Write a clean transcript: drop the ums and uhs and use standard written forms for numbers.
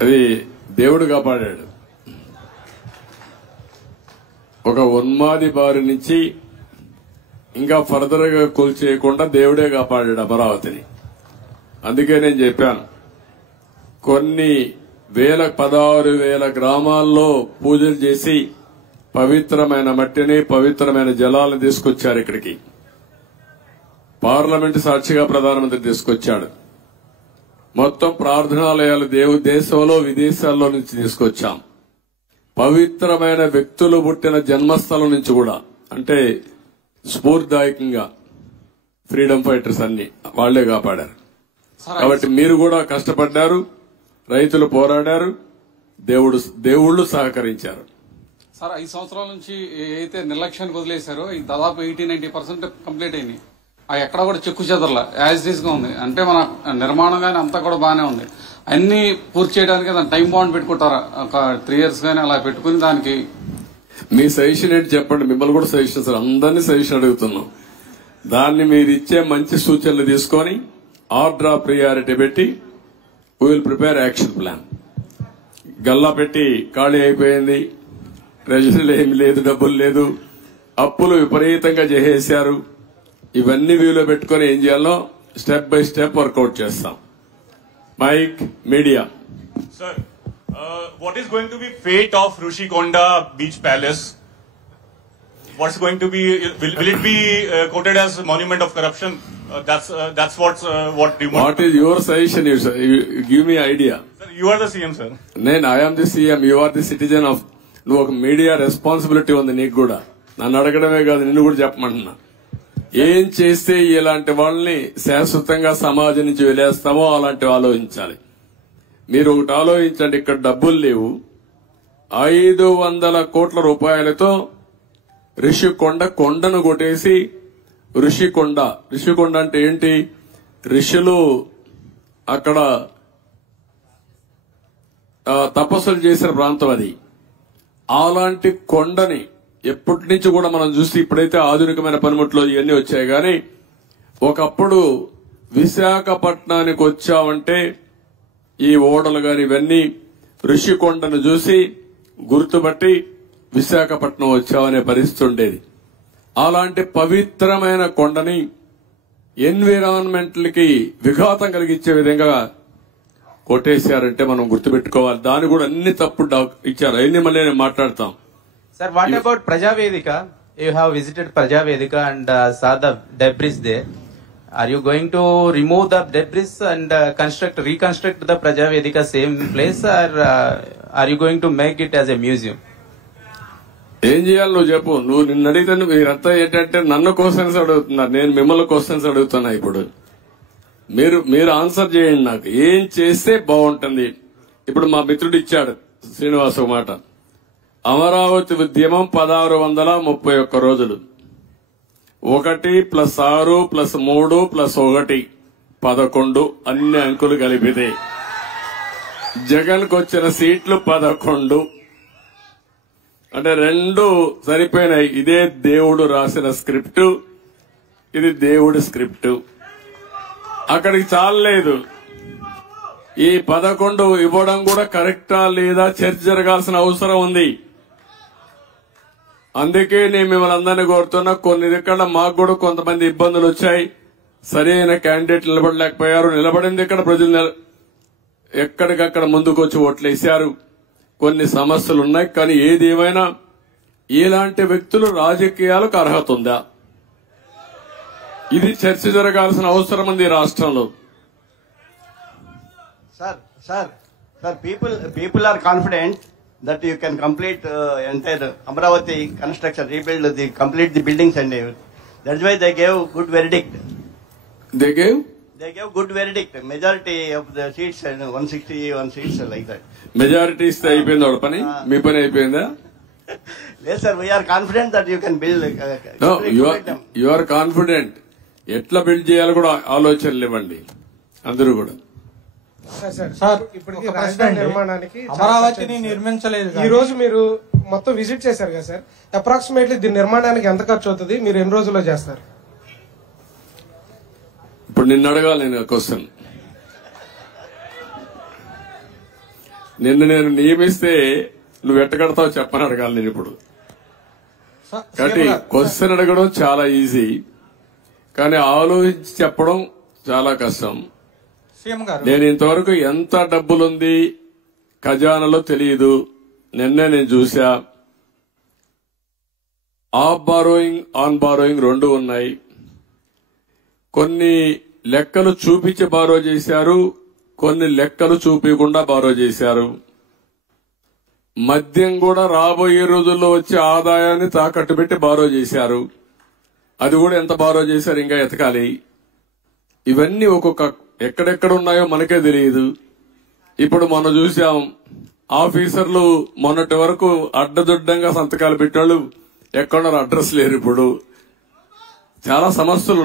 అది దేవుడు కాపాడాడు. ఒక ఉన్మాది బారి నుంచి ఇంకా ఫర్దర్ గా కూల్చేయకుండా దేవుడే కాపాడాడు అమరావతిని. అందుకే నేను చెప్పాను, కొన్ని 16,000 గ్రామాల్లో పూజలు చేసి పవిత్రమైన మట్టిని, పవిత్రమైన జలాలను తీసుకొచ్చారు ఇక్కడికి. పార్లమెంటు సాక్షిగా ప్రధానమంత్రి తీసుకొచ్చాడు. మొత్తం ప్రార్థనాలయాలు దేశంలో విదేశాల్లో నుంచి తీసుకొచ్చాం. పవిత్రమైన వ్యక్తులు పుట్టిన జన్మస్థలం నుంచి కూడా, అంటే స్ఫూర్తిదాయకంగా ఫ్రీడమ్ ఫైటర్స్ అన్ని వాళ్లే కాపాడారు. కాబట్టి మీరు కూడా కష్టపడ్డారు, రైతులు పోరాడారు, దేవుళ్ళు సహకరించారు. సార్ 5 సంవత్సరాల నుంచి అయితే నిర్లక్ష్యానికి వదిలేశారో దాదాపు 80-90% కంప్లీట్ అయినాయి. ఎక్కడ కూడా చెక్కు చెదరలా యాజ్ ఇట్ ఈస్ గా ఉంది. అంటే మన నిర్మాణం గానీ అంతా కూడా బాగానే ఉంది. అన్ని పూర్తి చేయడానికి దాని టైం బాండ్ పెట్టుకుంటారా? ఒక 3 years గానీ అలా పెట్టుకుని దానికి మీ సజెషన్ ఏంటి చెప్పండి. మిమ్మల్ని కూడా సజెషన్ సార్, అందరినీ సజెషన్ అడుగుతున్నాం. దాన్ని మీరు ఇచ్చే మంచి సూచనలు తీసుకొని ఆర్డర్ ఆఫ్ ప్రియారిటీ పెట్టి we will prepare action plan. Galla పెట్టి ఖాళీ అయిపోయింది, ప్రజలు ఏమి లేదు, డబ్బులు లేదు, అప్పులు విపరీతంగా చేసేశారు. ఇవన్నీ వ్యూలో పెట్టుకుని ఏం చేయాలో స్టెప్ బై స్టెప్ వర్కౌట్ చేస్తాం. Mike Media sir, what is going to be fate of Rushikonda Beach Palace? What's going to be? Will it be quoted as monument of corruption? That's what you want. What is your suggestion? You give me idea. Sir, you are the CM, sir. I am the CM. You are the citizen of. నువ్వు ఒక media responsibility ఉంది నీకు కూడా. నన్ను అడగడమే కాదు, నిన్ను కూడా చెప్పమంటున్నా. ఏం చేస్తే ఇలాంటి వాళ్ళని శాశ్వతంగా సమాజం నుంచి వెలేస్తామో అలాంటివి ఆలోచించాలి. మీరు ఒకటి ఆలోచించండి, ఇక్కడ డబ్బులు లేవు. 500 కోట్ల రూపాయలతో రిషికొండ కొండను కొట్టేసి రిషికొండ అంటే ఏంటి? ఋషులు అక్కడ తపస్సులు చేసిన ప్రాంతం అది. అలాంటి కొండని ఎప్పటి నుంచి కూడా మనం చూసి, ఇప్పుడైతే ఆధునికమైన పనిముట్లు ఇవన్నీ వచ్చాయి, కానీ ఒకప్పుడు విశాఖపట్నానికి వచ్చామంటే ఈ ఓడలు గాని ఇవన్నీ ఋషికొండను చూసి గుర్తుపట్టి విశాఖపట్నం వచ్చామనే పరిస్థితి ఉండేది. అలాంటి పవిత్రమైన కొండని ఎన్విరాన్మెంట్ కి విఘాతం కలిగించే విధంగా కొట్టేశారంటే మనం గుర్తుపెట్టుకోవాలి. దాని కూడా అన్ని తప్పుడు ఇచ్చారు. అవన్నీ మళ్ళీ నేను మాట్లాడతాం. Sir, what about Prajavedika? You have visited Prajavedika and saw the debris there. Are you going to remove the debris and reconstruct the Prajavedika same place, or are you going to make it as a museum? ఏం చేయాలి నువ్వు చెప్పు. నువ్వు నిన్ను అడిగితే మీరంతా ఏంటంటే నన్ను క్వశ్చన్స్ అడుగుతున్నారు, నేను మిమ్మల్ని క్వశ్చన్స్ అడుగుతున్నా. ఇప్పుడు మీరు ఆన్సర్ చేయండి. నాకు ఏం చేస్తే బాగుంటుంది. ఇప్పుడు మా మిత్రుడు ఇచ్చాడు శ్రీనివాస్ ఒక మాట. అమరావతి ఉద్యమం 1631 రోజులు. 1 + 6 + 3 + 1 11 అన్ని అంకులు కలిపితే జగన్ కు వచ్చిన సీట్లు 11. అంటే 2 సరిపోయినాయి. ఇదే దేవుడు రాసిన స్క్రిప్ట్, ఇది దేవుడి స్క్రిప్ట్. అక్కడికి చాలలేదు. ఈ 11 ఇవ్వడం కూడా కరెక్టా లేదా చర్చ జరగాల్సిన అవసరం ఉంది. అందుకే నేను మిమ్మల్ని అందరినీ కోరుతున్నా. కొన్ని ఇక్కడ మాకు కూడా కొంతమంది ఇబ్బందులు వచ్చాయి. సరైన క్యాండిడేట్ నిలబడలేకపోయారు. నిలబడింది ఇక్కడ ప్రజలు ఎక్కడికక్కడ ముందుకు వచ్చి ఓట్లేశారు. కొన్ని సమస్యలు ఉన్నాయి. కానీ ఏది ఏమైనా ఇలాంటి వ్యక్తులు రాజకీయాలకు అర్హత ఉందా? ఇది చర్చ జరగాల్సిన అవసరం ఉంది రాష్ట్రంలో. Sir, people are confident that you can complete entire Amravati construction, complete the buildings and everything. That's why they gave good verdict. They gave good verdict. Majority of the seats, 161 seats like that. Majority ఇస్తే అయిపోయింది వాళ్ళ పని. మీ పని అయిపోయిందా? Yes, sir. We are confident that you can build. No, you are confident. ఎట్లా build చేయాలో కూడా ఆలోచనలు ఇవ్వండి అందరూ కూడా. సార్, ఇప్పటికీ రాజధాని నిర్మాణానికి అమరావతిని నిర్మించలేదు. ఈ రోజు మీరు మొత్తం విజిట్ చేశారు కదా సార్, అప్రాక్సిమేట్లీ దీని నిర్మాణానికి ఎంత ఖర్చు అవుతుంది? మీరు ఎన్ని రోజుల్లో చేస్తారు? ఇప్పుడు నిన్ను అడగాలి నేను క్వశ్చన్. నిన్ను నేను నియమిస్తే నువ్వు ఎట్టగడతావు చెప్పని అడగాలి నేను ఇప్పుడు. కాబట్టి క్వశ్చన్ అడగడం చాలా ఈజీ, కానీ ఆలోచించి చెప్పడం చాలా కష్టం. సీఎం గారు, నేను ఇంతవరకు ఎంత డబ్బులుంది ఖజానాలో తెలియదు. నిన్నే నేను చూసా. ఆఫ్ బారోయింగ్, ఆన్ బారోయింగ్ రెండు ఉన్నాయి. కొన్ని లెక్కలు చూపించి బారో చేశారు, కొన్ని లెక్కలు చూపించకుండా బారో చేశారు. మద్యం కూడా రాబోయే రోజుల్లో వచ్చే ఆదాయాన్ని తాకట్టు పెట్టి బారో చేశారు. అది కూడా ఎంత బారో చేశారు ఇంకా ఎతకాలి. ఇవన్నీ ఒక్కొక్క ఎక్కడెక్కడ ఉన్నాయో మనకే తెలియదు. ఇప్పుడు మనం చూసాం, ఆఫీసర్లు మొన్నటి వరకు అడ్డదొడ్డంగా సంతకాలు పెట్టాళ్ళు, ఎక్కడున్నారు అడ్రస్ లేరు. ఇప్పుడు చాలా సమస్యలు